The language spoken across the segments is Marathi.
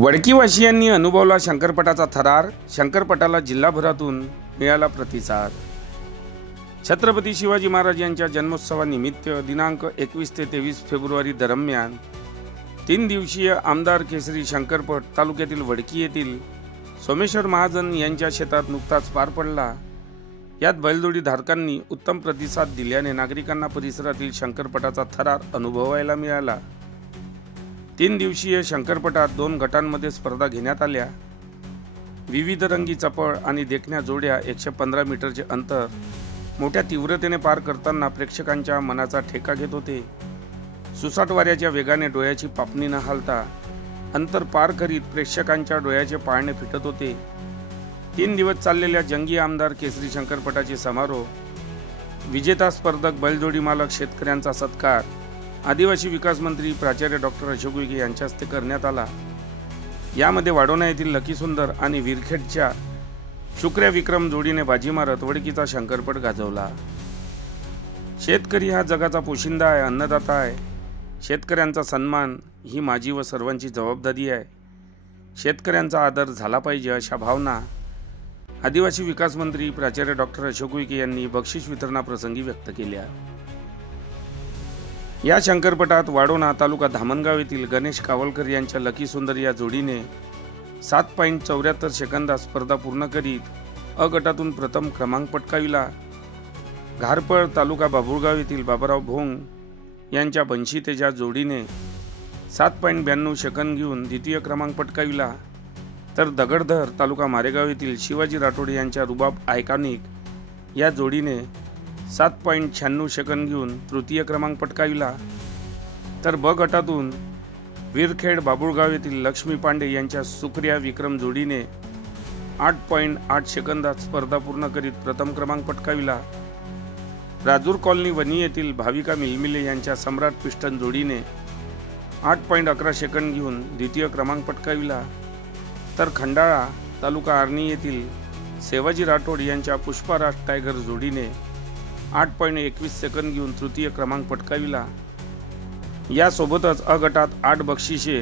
वडकीवासियांनी अनुभवला शंकरपटाचा थरार। शंकरपटाला जिल्हाभरातून मिळाला प्रतिसाद। छत्रपती शिवाजी महाराज यांच्या जन्मोत्सवानिमित्त दिनांक 21 ते 23 फेब्रुवारी दरम्यान 3 दिवसीय आमदार केसरी शंकरपट तालुक्यातील वडकी येथील सोमेश्वर महाजन यांच्या शेतात नुकताच पार पडला। यात बैलजोडी धारकांनी उत्तम प्रतिसाद दिल्याने नागरिकांना परिसरातील शंकरपटाचा थरार अनुभवायला मिळाला। 3 दिवसीय शंकरपटात 2 गटांमध्ये स्पर्धा घेण्यात आल्या। विविध रंगी चपळ आणि देखण्या जोड्या 115 मीटरचे अंतर मोठ्या तीव्रतेने पार करताना प्रेक्षकांच्या मनाचा ठेका घेत होते। सुसाट वाऱ्याच्या वेगाने डोळ्याची पापणी न हालता अंतर पार करीत प्रेक्षकांच्या डोळ्याचे पाळणे फिटत होते। 3 दिवस चाललेल्या जंगी आमदार केसरी शंकरपटाचे समारोह, विजेता स्पर्धक, बैलजोडी मालक, शेतकऱ्यांचा सत्कार आदिवासी विकास मंत्री प्राचार्य डॉक्टर अशोक उईके यांच्या हस्ते करण्यात आला। यामध्ये वाडोणा येथील लकी सुंदर आणि विरखेडच्या शुक्र्या विक्रम जोडीने बाजी मारत वडकीचा शंकरपट गाजवला। शेतकरी हा जगाचा पोशिंदा आहे, अन्नदाता आहे। शेतकऱ्यांचा सन्मान ही माझी व सर्वांची जबाबदारी आहे। शेतकऱ्यांचा आदर झाला पाहिजे अशा भावना आदिवासी विकास मंत्री प्राचार्य डॉक्टर अशोक उईके यांनी बक्षीस वितरणाप्रसंगी व्यक्त केल्या। या शंकरपटात वाडोणा तालुका धामणगाव येथील गणेश कावलकर यांच्या लकी सुंदर या जोडीने 7.74 सेकंदात स्पर्धा पूर्ण करीत अ गटातून प्रथम क्रमांक पटकाविला। घारपळ तालुका बाबुळगाव येथील बाबाराव भोंग यांच्या बंशी तेजा जोडीने 7.92 सेकंद घेऊन द्वितीय क्रमांक पटकाविला। तर दगडधर तालुका मारेगाव येथील शिवाजी राठोड यांच्या रुबाब आयकॉनिक या जोडीने 7.96 सेकंद घेऊन तृतीय क्रमांक पटकाविला। तर ब गटातून विरखेड बाबुळगाव येथील लक्ष्मी पांडे यांच्या सुक्रिया विक्रम जोडीने 8.8 सेकंदात स्पर्धा पूर्ण करीत प्रथम क्रमांक पटकाविला। राजूर कॉलनी वनी येथील भाविका मिलमिले यांच्या सम्राट पिस्टन जोडीने 8.11 सेकंद घेऊन द्वितीय क्रमांक पटकाविला। तर खंडाळा तालुका आर्णी येथील सेवाजी राठोड यांच्या पुष्पाराज टायगर जोडीने 8.21 सेकंद घेऊन तृतीय क्रमांक पटकाविला। यासोबतच अ गटात 8 बक्षिसे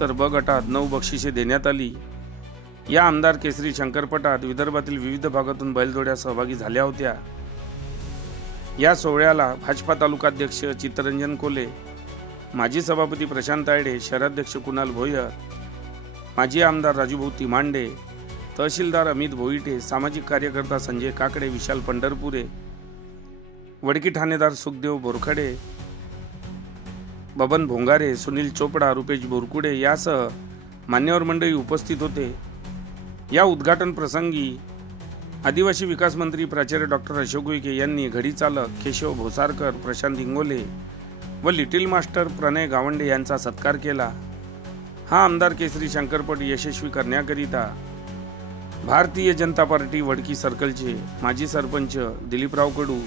तर ब गटात 9 बक्षिसे देण्यात आली। या आमदार केसरी शंकरपटात विदर्भातील विविध भागातून बैलजोड्या सहभागी झाल्या होत्या। या सोहळ्याला भाजपा तालुकाध्यक्ष चित्तरंजन कोले, माजी सभापती प्रशांत तायडे, शहराध्यक्ष कुणाल भोयर, माजी आमदार राजूभाऊ तिमांडे, तहसीलदार अमित भोईटे, सामाजिक कार्यकर्ता संजय काकडे, विशाल पंढरपुरे, वडकी ठाणेदार सुखदेव बोरखडे, बबन भोंगारे, सुनील चोपडा, रुपेश बोरकुडे यासह मान्यवर मंडळी उपस्थित होते। या उद्घाटन प्रसंगी आदिवासी विकास मंत्री प्राचार्य डॉक्टर अशोक उईके यांनी घडी चालक केशव भोसारकर, प्रशांत इंगोले व लिटिल मास्टर प्रणय गावंडे यांचा सत्कार केला। हा आमदार केसरी शंकरपट यशस्वी करण्याकरिता भारतीय जनता पार्टी वडकी सर्कलचे माजी सरपंच दिलीपराव कडू,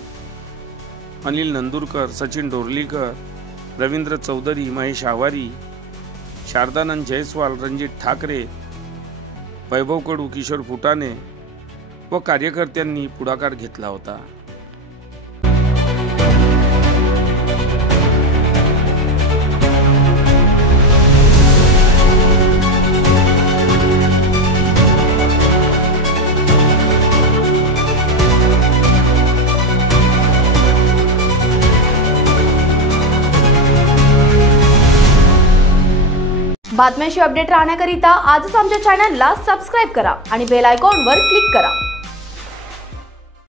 अनिल नंदुरकर, सचिन डोरलीकर, रवींद्र चौधरी, महेश आवारी, शारदानंद जयस्वाल, रणजित ठाकरे, वैभव कडू, किशोर फुटाणे व कार्यकर्त्यांनी पुढाकार घेतला होता। बातम्यांशी अपडेट राहण्याकरिता आजच आमच्या चॅनलला सबस्क्राइब करा आणि बेल आयकॉनवर क्लिक करा।